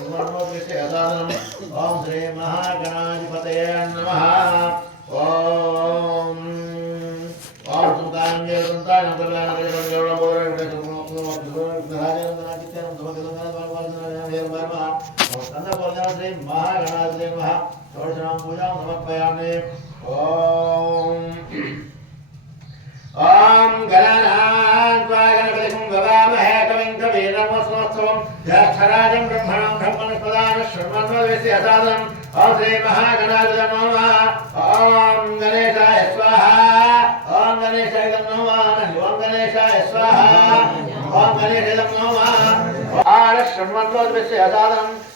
ॐ श्रीमहागणाधिपतये नमः। ॐ ॐ श्री महागणाधिपतये नमः षोडशां पूजां समर्पयामि ॐ ॐ गणान् त्वा गणपतिं भवामहे कविं कवीरं वसवत्सवं ज्येष्ठराज బ్రహ్మణస్పదాన అసాదం ఓం శ్రీ మహాగణాధిపతి నమః. ఓం గణేశాయ స్వాహా. ఓం గణేశాయ నమః. ఓం గణేశాయ స్వాహా. ఓం గణేశాయ నమః. ఆడ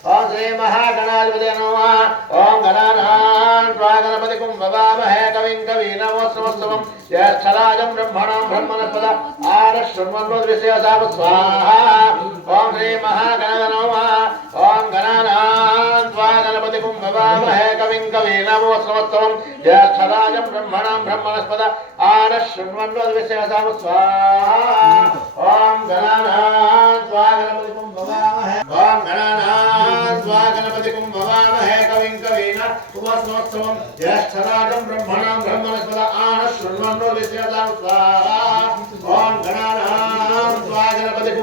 ఓం శ్రీ మహాగణాధిపతి నమః. ఓం గణానాన్ గణపతిం భవామహే కవిం కవీరమస్మోత్సవం జ్యేష్ఠరాజం బ్రహ్మణం బ్రహ్మణస్పద ఆడ స్వాహా ఓం శ్రీ మహాగణాయ నమః. ఓం గణానాన్ గణపతిం భవామహే కవిం కవీరమస్మోత్సవం జ్యేష్ఠరాజం బ్రహ్మణం బ్రహ్మణస్పద ఆడ స్వాహా ఓం గణానాన్ గణపతిం భవామహే ఓం గణానాన్ గణపతిం భవామహే కవిం కవీన ఉపస్మోత్సవం జ్యేష్ఠరాజం బ్రహ్మణం బ్రహ్మణస్పద ఆన శృణ్వన్వదస్య స్వాహా ఓం గణానాన్ గణపతిం భవామహే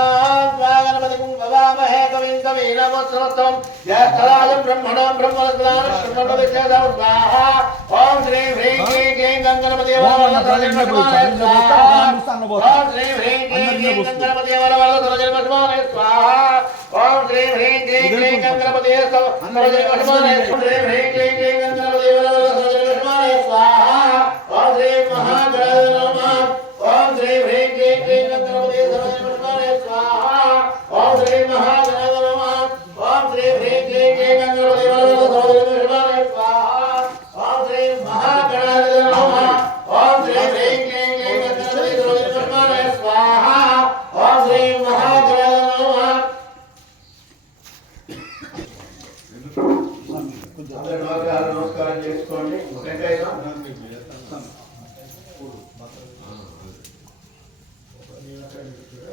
కవిం కవీరమస్మస్తవం జ్యేష్ఠరాజం బ్రహ్మణో బ్రహ్మణస్పదాన శృణ్వదస్య స్వాహా ఓం శ్రీ హ్రీం క్లీం క్లీం గంగణపతే ఓం శ్రీ హ్రీం క్లీం క్లీం గంగణపతే వరవరదరజన్మస్మానే స్వాహా ఓం శ్రీ హ్రీం క్లీం క్లీం గంగణపతే సరజన్మస్మానే శ్రీ హ్రీం క్లీం క్లీం గంగణపతే వరవరదరజన్మస్మానే స్వాహా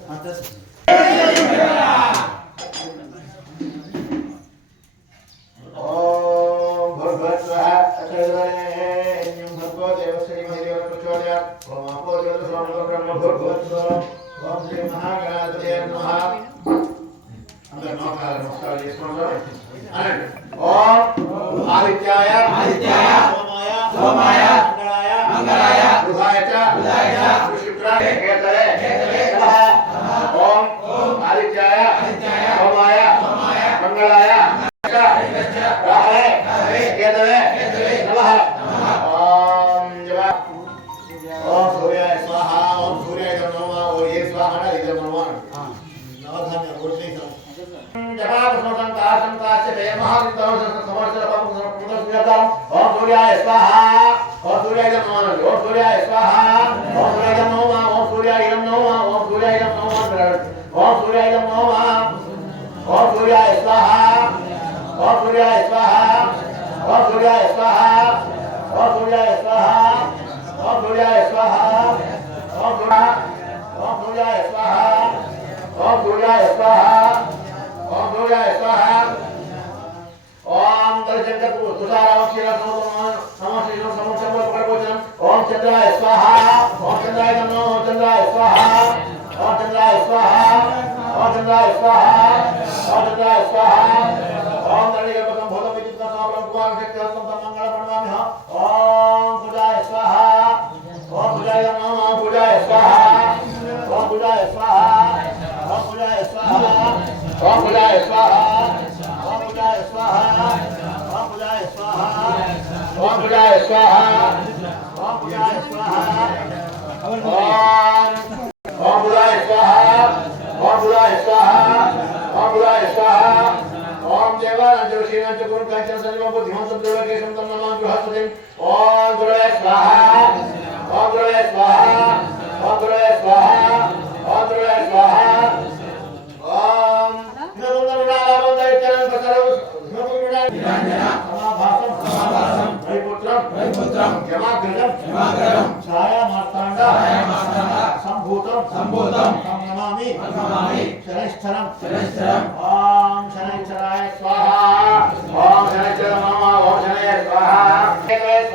あ確かに。ఓం సూర్యాయ స్వాహ ఓం సూర్యాయ నమః ఓం ఏ స్వాహ ఇది నమః నవధాన్య రోడ్ని జపాపస్మృతం కాశం కాశ్య వేమహాదితౌషధ సమర్శన పునఃస్మృతం ఓం సూర్యాయ స్వాహ ఓం సూర్యాయ నమః ఓం సూర్యాయ స్వాహ ఓం సూర్యాయ నమః ఓం సూర్యాయ నమః ఓం సూర్యాయ నమః ఓం సూర్యాయ నమః ఓం సూర్యాయ స్వాహ ఓం సూర్యాయ స్వాహ ఓం సూర్యాయ స్వాహ ఓం సూర్యాయ స్వాహ ओम दुर्याय स्वाहा ओम दुर्या ओम दुर्याय स्वाहा ओम दुर्याय स्वाहा ओम दुर्याय स्वाहा ओम दलचंद्र तुषाराम क्षीरसम समशीलम समक्षम प्रभोजन ओम चंद्राय स्वाहा ओम चंद्राय नमो ओम चंद्राय स्वाहा ओम चंद्राय स्वाहा ओम चंद्राय स्वाहा ओम चंद्राय स्वाहा ओम दलचंद्र ఓంద్రుడే స్వాహ ఓంద్రుడే స్వాహ ఓంద్రుడే స్వాహ. ఓం. సమాభాసం సమాభాసం వైపుత్రం వైపుత్రం స్వాహ.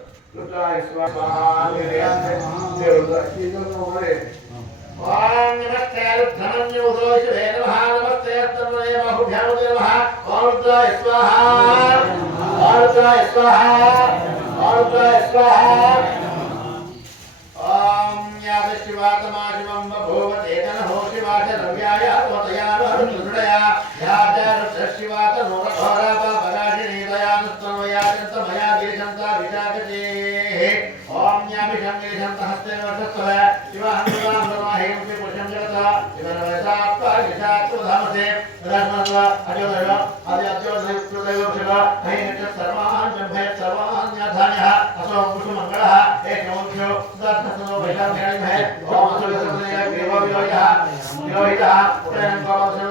शिवात नोरघोरा वा बलाशिणी दयानुत्तमया चिन्तमया गिरिशन्ता विशाख ओम्याभिषं निरिषं सहस्रेण वर्षत्वः इव हनुतां समाहेमपि पुरुषं जगतः इव रवयसात्त्वनिशात्वधामसे तदात्मत्व अजोदय। आदि अत्योदयक्षिव हैनच सर्वान् जम्भयत् सर्वान् याधान्यः असो पुरुषमङ्गलः एकमुख्यो सुदार्थसनो वैशाखेणिभे ओम सुविधसुदय देवो विरोहितः विरोहितः उदयं गोपसुनो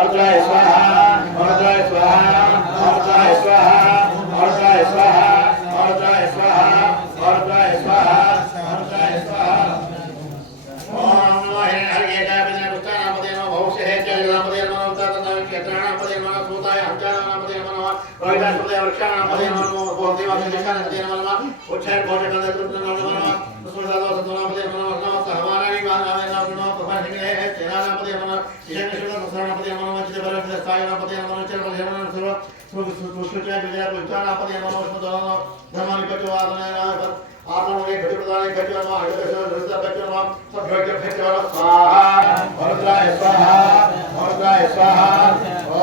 अर्धाय स्वाहा अर्धाय स्वाहा अर्धाय स्वाहा अर्धाय स्वाहा अर्धाय स्वाहा अर्धाय स्वाहा अर्धाय स्वाहा ओम नमः हरिये देवने पुत्राणामदे नमः भौषे जगदामदे नमः उदातनाम क्षेत्राणामदे नमः सूताय हंतानामदे नमः रोहिदासमदे वृक्षाणामदे नमः भोदेवादे नमः उच्छेर भोजे नमः ధర్మాన్ని పెట్టి వాళ్ళ ఆత్మని గతి ప్రదానం గట్టివా అడుగుతా గట్టివా సభ్యోగ్య గట్టివా స్వాహ. వరుద్రాయ స్వాహ వరుద్రాయ స్వాహ ఓ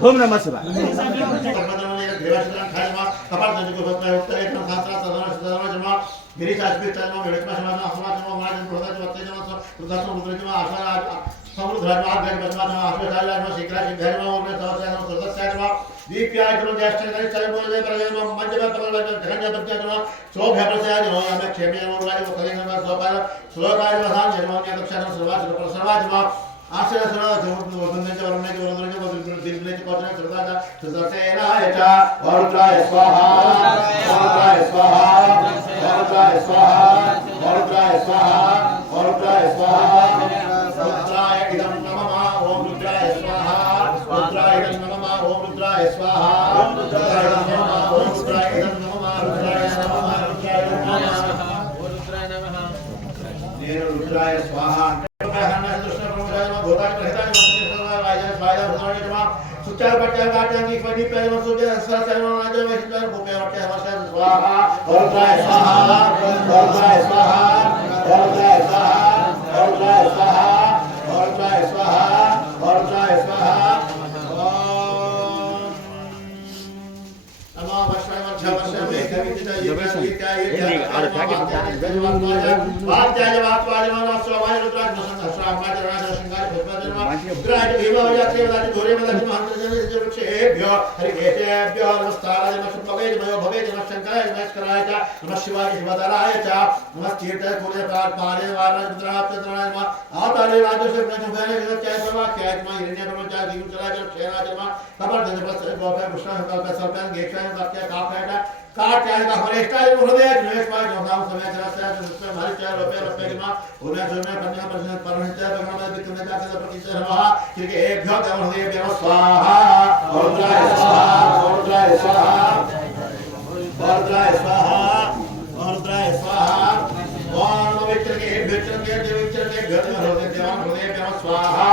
ओम नमः शिवाय समृद्ध धर्म आग्रह बचवा धर्म आश्रय धर्म शिक्षा शिक्षा धर्म और सदस्य धर्म दीप या जो ज्येष्ठ करे चले बोले पर जो मंच में पर जो घरन्या बच्चे जो सो भेपर से जो हमें खेमे और वाले वो करेंगे ना सो पर सो का जो धान जो ने कक्षा में सर्वाज पर सर्वाज जो आशा सर्वाज जो बंदे जो वरने जो वरने जो दिल दिल में जो कोने सर्वाज सदस्य ना यचा और त्राय स्वाहा और त्राय स्वाहा और स्वाहा और त्राय स्वाहा और स्वाहा चार उच्चार पट्टार काटांगी फणी पैर सूर्य अस्वा सर्व आदि वशिष्ठ भूमे वटे वसे स्वाहा ओम जय स्वाहा ओम जय स्वाहा ओम जय स्वाहा ओम जय स्वाहा ओम जय स्वाहा ओम जय स्वाहा नमो वशय स्वाहा वशय मे कविता ये कविता ये और भाग्य स्वाहा वात्वाय मानव स्वामाय रुद्राक्ष सस्रामाय राजा शंकर भगवान धर्मा ग्राह्य भीमा वजाते वदाति धोरे वदाति महान शिवाय शिवधराय च नमस्तीर्थ कुले प्रार्थाने वारणद्राप्तत्राय नमः आताले राजस्य प्रजुभने जगत्याय सर्वाख्याय नमः हिरण्यब्रह्मचार्य दिगुचराय क्षेराय नमः। कपर्दन प्रसन्न गोपे कृष्ण कल्प सर्पन गेक्षाय वाक्य काफेट काट्याय का हृदय ज्ञेष्वाय जोधाम समय जरस्याय जरस्याय मारिचाय रोपे रोपे नमः। उन्हें सुने कन्या प्रसन्न परमहत्या भगवान विक्रम जाति प्रतिष्ठा नमः। क्योंकि एक भक्त हृदय स्वाहा। रुद्राय स्वाहा रुद्राय स्वाहा रुद्राय स्वाहा रुद्राय स्वाहा। ओम विचर के विचर के विचर के घर में हृदय देवान हृदय स्वाहा।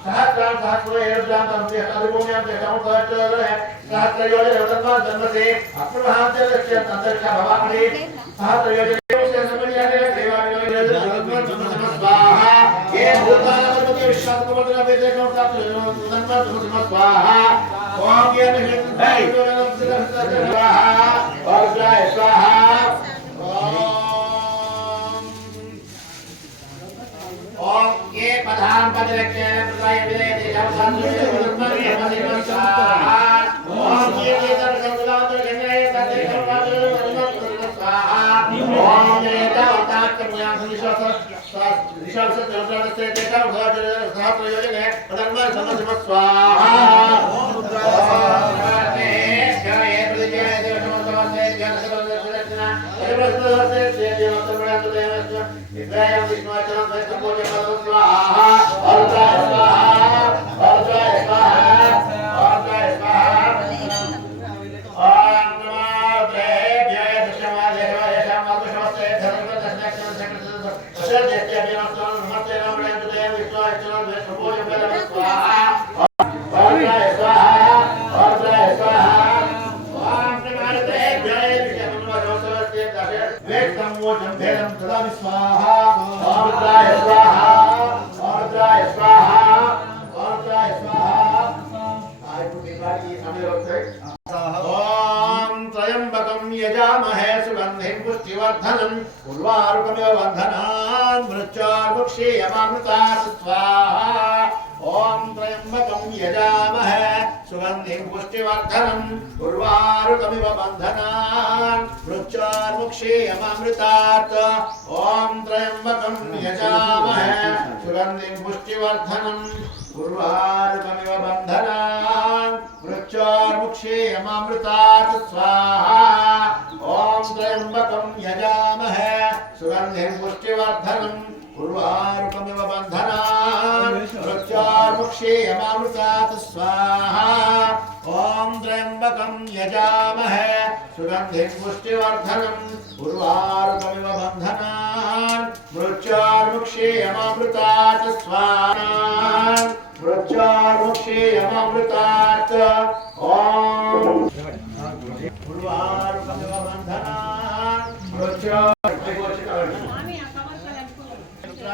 स्वाहा सहस्रां सहस्रैर्जां तन्ते तद्भूम्यां तेषां सहस्रयोः सहस्रयोः योगन्मा जन्मते अप्रभान्ते लक्ष्य तन्तरिक्ष भवामि सहस्रयोः स्वाहा ये भूतानपति विश्वात्मपति वेदेकं प्राप्त स्वाहा ओम ये जय स्वाहा ओम ये प्रधान पद रखे प्रदाय विदय देशम संतुष्ट स्वाहा ओम ओम ये जय पूज्य पद अर्धाय स्वाहा ज्ञानम् पूर्वार्पणो बन्धनान् मृत्योर्मुक्षीयमामृतात् स्वाहा ॐ त्र्यम्बकम् यजामः सुगन्धिम् पुष्टिवर्धनम्। उर्वारुकमिव बन्धनान् मृत्योर्मुक्षीयमामृतात् ॐ त्र्यम्बकम् यजामः सुगन्धिम् पुष्टिवर्धनम्। उर्वारुकमिव बन्धनान् मृत्योर्मुक्षेयमामृतात् स्वाहा। ॐ त्र्यम्बकं यजामहे। सुगन्धिर्मुष्टिवर्धनम् उर्वारुकमिव बन्धनान् मृत्योर्मुक्षेयमामृतात् स्वाहा। ॐ त्र्यम्बकं यजामहे। सुगन्धिर्मुष्टिवर्धनम् उर्वारुकमिव बन्धनान् मृत्योर्मुक्षेयमामृतात् स्वाहा। మృక్షామృక్షేయమృతాత్ ఓం. గురువారు భగవంధన మృక్ష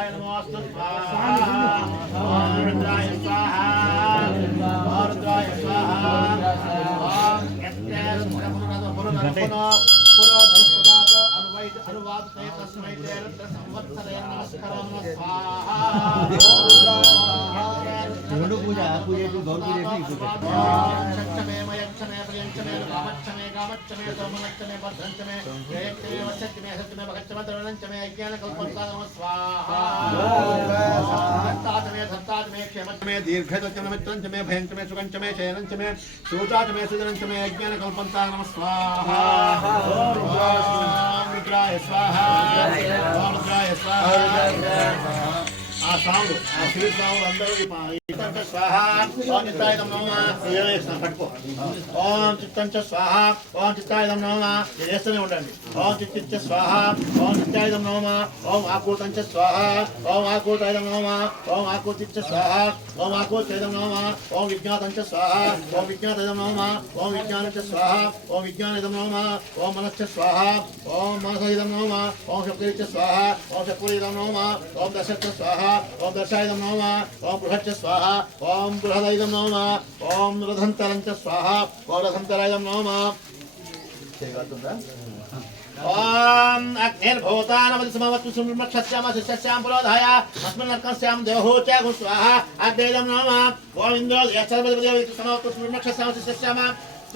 నమోస్తు స్వాహాయ స్వాహా. భారతాయ స్వాహా ఓం యత్న సుఖమునద पूजा पूजा तो गौर पूजा की पूजा। क्षमे मय क्षमे प्रियं क्षमे काम क्षमे काम क्षमे धर्म क्षमे बद्धं क्षमे जय क्षमे वच्छ क्षमे सत्य में भगत क्षमे तरणं क्षमे अज्ञान कल्पं साधम स्वाहा दत्तात में दत्तात में क्षम में दीर्घ स्वाहा स्वाहा स्वाहा ఆ సాంగ్ ఆ శివ సాంగ్ అందరూ చిత్తంచ స్వాహ ఓం చిత్తాయుధం నమ ఏవేస్తాం పట్టుకో ఓం చిత్తంచ స్వాహ ఓం చిత్తాయుధం నమ చేస్తూనే ఉండండి. ఓం చిత్తించ స్వాహ ఓం చిత్తాయుధం నమ ఓం ఆకూతంచ స్వాహ ఓం ఆకూతాయుధం నమ ఓం ఆకూతించ స్వాహ ఓం ఆకూతైదం నమ ఓం విజ్ఞాతంచ స్వాహ ఓం విజ్ఞాతైదం నమ ఓం విజ్ఞానంచ స్వాహ ఓం విజ్ఞానిదం నమ ఓం మనశ్చ స్వాహ ఓం మనసైదం నమ ఓం శక్తిరిచ స్వాహ ఓం శక్తిరిదం నమ ఓం దశచ్చ స్వాహ ఓం దశాయుధం నమ. ఓం బృహచ్చ స్వాహ. ఓం బృహదైదం నమ. ఓం రథంతరంచ స్వాహ. ఓం రథంతరైదం నమ ఓం అగ్నిర్భూతానమతి సమవత్తు సుమక్షస్యామ శిష్యస్యాం పురోధాయ. అస్మిన్నర్కస్యాం దేవహోత్యాగు స్వాహ అగ్నేదం నమ ఓం ఇంద్రో యక్షర్పతిపదేవి సమవత్తు సుమక్షస్యామ శిష్యస్యామ.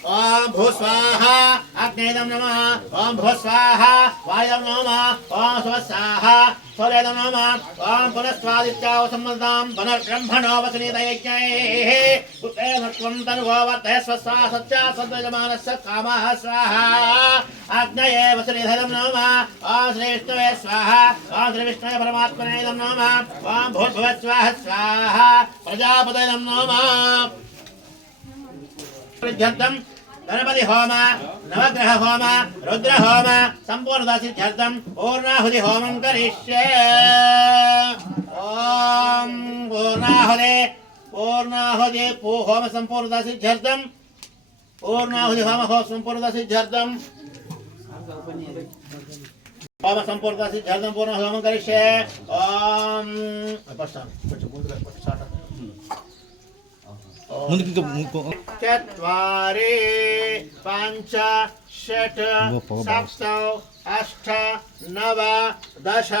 ॐ भू स्वाहा नमः, ॐ भू स्वाहा नमः, ॐ स्वस्वाहा सूर्यदं नमः, ॐ पुनस्वादित्याव सम्मदां पुनर्ब्रह्मणो वसनीतयज्ञैः पुत्रेणत्वं तन्वो वर्धय स्वस्वाहा सच्चा सद्वजमानस्य कामः स्वाहा अग्नये वसनीधरं नमः, ॐ श्रीविष्णवे स्वाहा, ॐ श्रीविष्णवे परमात्मने नमः, ॐ भूर्भुवः स्वाहा स्वाहा, प्रजापतये नमः। సిద్ధ్యర్థం గణపతి హోమ నవగ్రహ హోమ రుద్ర హోమ సంపూర్ణ సిద్ధ్యర్థం పూర్ణాహుతి హోమం కరిష్యే. ఓం పూర్ణాహుతి పూర్ణాహుతి పూ హోమ సంపూర్ణ సిద్ధ్యర్థం పూర్ణాహుతి హోమ హో సంపూర్ణ సిద్ధ్యర్థం హోమ సంపూర్ణ సిద్ధ్యర్థం పూర్ణ హోమం కరిష్యే. ఓం. పట్టాను కొంచెం ముందుకు చత్వారి పంచ షట్ సప్త అష్ట నవ దశ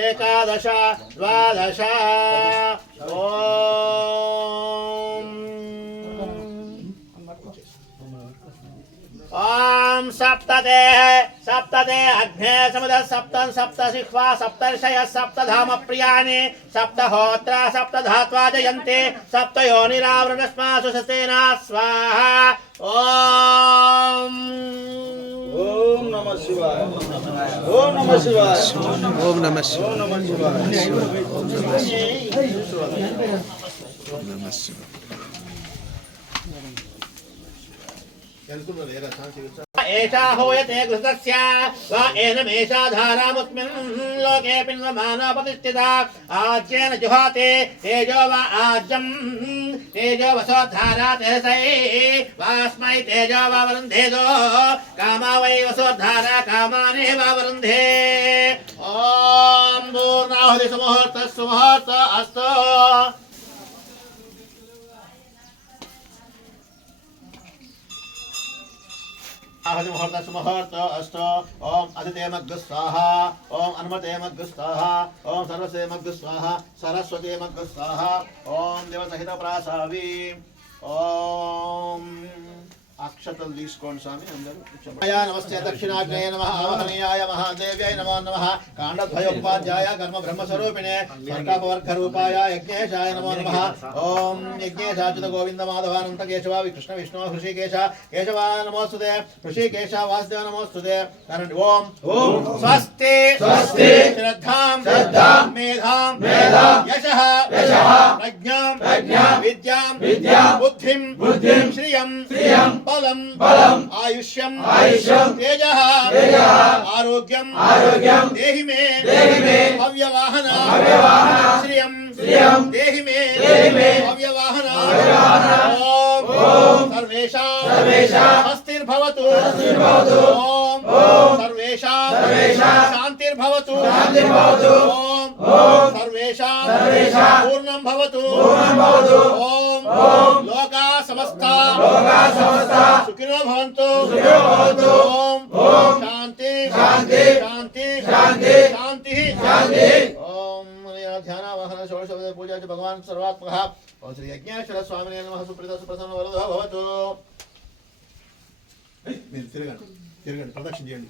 ఏకాదశ ద్వాదశ ఓం ओम सप्तते सप्तते अग्ने समुद सप्त सप्त शिख्वा सप्तर्षय सप्त धाम प्रिया सप्त होत्र सप्त धात्वा जयंते सप्त योनिरावृणस्मा सुषसेना स्वाहा। ॐ। ओम नमः शिवाय। ओम नमः शिवाय। ओम नमः शिवाय। ओम नमः शिवाय। ओम नमः शिवाय। एषा हूयते घृतस्य वा एनमेषा धारामुस्मिन् लोके पिण्वमानोपतिष्ठिता आज्येन जुहाते तेजो वा आज्यम् तेजो वसोद्धारा तेजसै वास्मै तेजो वा वरुन्धेजो कामा वै वसोद्धारा कामाने वा वरुन्धे ॐ पूर्णाहुति सुमुहूर्तः सुमुहूर्त अस्तु आहति मुहूर्त सुमुहूर्त अस्त ओम अदिते मग्ग स्वाहा। ओम अनुमते मग्ग स्वाहा। ओम सर्वसे मग्ग स्वाहा। सरस्वती मग्ग स्वाहा। ओम देवसहित प्रासावी ఓం అక్షతలు తీసుకోండి స్వామి అందరూ నమస్తే దక్షిణాగ్నేయ నమ ఆవహనీయాయ మహాదేవ్యాయ నమో నమ కాండద్వయోపాధ్యాయ కర్మ బ్రహ్మస్వరూపిణే స్వర్గాపవర్గ రూపాయ యజ్ఞేశాయ నమో నమ. ఓం యజ్ఞేశాచ్యుత గోవింద మాధవానంత కేశవ కృష్ణ విష్ణు హృషికేశ కేశవ నమోస్తుతే హృషికేశ వాసుదేవ నమోస్తుతే కరండి ఓం ఓం స్వస్తి స్వస్తి శ్రద్ధాం శ్రద్ధాం మేధాం మేధాం యశః యశః ప్రజ్ఞాం ప్రజ్ఞాం విద్యాం విద్యాం బుద్ధిం బుద్ధిం శ్రియం శ్రియం బలం బలం ఆయుష్యం ఆయుష్యం తేజః తేజః ఆరోగ్యం ఆరోగ్యం దేహి మే దేహి మే భవ్యవాహన భవ్యవాహన శ్రియం శ్రియం దేహి మే దేహి మే భవ్యవాహన భవ్యవాహన ఓం ఓం సర్వేషాం సర్వేషాం స్వస్తిర్భవతు స్వస్తిర్భవతు ఓం ఓం సర్వేషాం సర్వేషాం శాంతిర్భవతు శాంతిర్భవతు ఓం सर्वेषां पूर्णं भवतु। ॐ लोका समस्ता। सुखिनो भवन्तु। ॐ शान्ति। शान्ति। शान्ति। शान्तिः। ॐ ध्यान वहन षोडशपद पूजा च भगवान् सर्वात्मकः। ॐ श्री यज्ञेश्वर स्वामिने नमः। सुप्रदा सुप्रसन्न वरदः भवतु తిరగండి ప్రదక్షిణ చేయండి.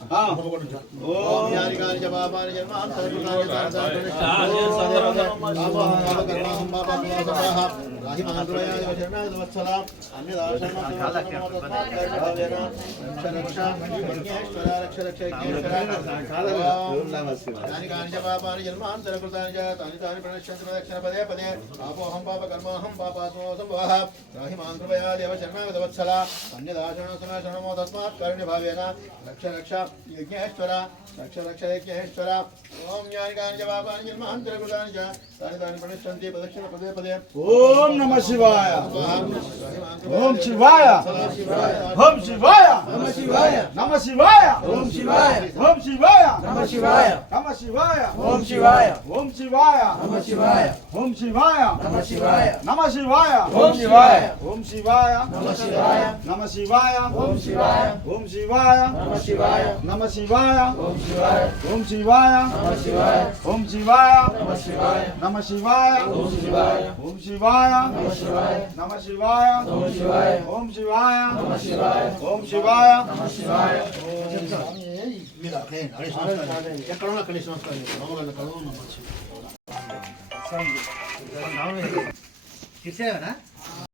పదే పదే ఆపోహం పాప కర్మాహం పాపాత్మోసం రాహిమాన్ కృపయా దేవ శరణాగత వత్సల అన్యదాశరణ శరణమో తస్మాత్ కరుణ్య భావేన రక్ష రక్ష యజ్ఞేశ్వర రక్ష రక్ష యజ్ఞేశ్వర. ఓం యాని కాని చ పాపాని జన్మాంతరకృతాని చ. తాని తాని ప్రణశ్యంతి ప్రదక్షిణ పదే పదే. ఓం నమ శివాయ. ఓం శివాయ ఓం శివాయ నమ శివాయ నమ శివాయ ఓం శివాయ ఓం శివాయ నమ శివాయ నమ శివాయ ఓం శివాయ ఓం శివాయ నమ శివాయ ఓం శివాయ నమ శివాయ నమ శివాయ ఓం శివాయ ఓం శివాయ నమ శివాయ నమ శివాయ ఓం శివాయ ఓం శివాయ నమ శివాయ నమ శివాయ ఓం శివాయ ఓం శివాయ నమ శివాయ ఓం శివాయ నమ శివాయ నమ శివాయ ఓం శివాయ ఓం శివాయ నమ శివాయ నమ శివాయ శివాయ ఓం శివాయ నమ శివాయ ఓం శివాయ నమ శివాయ సంస్కారం ఎక్కడ ఉన్నా కడవ చూసావరా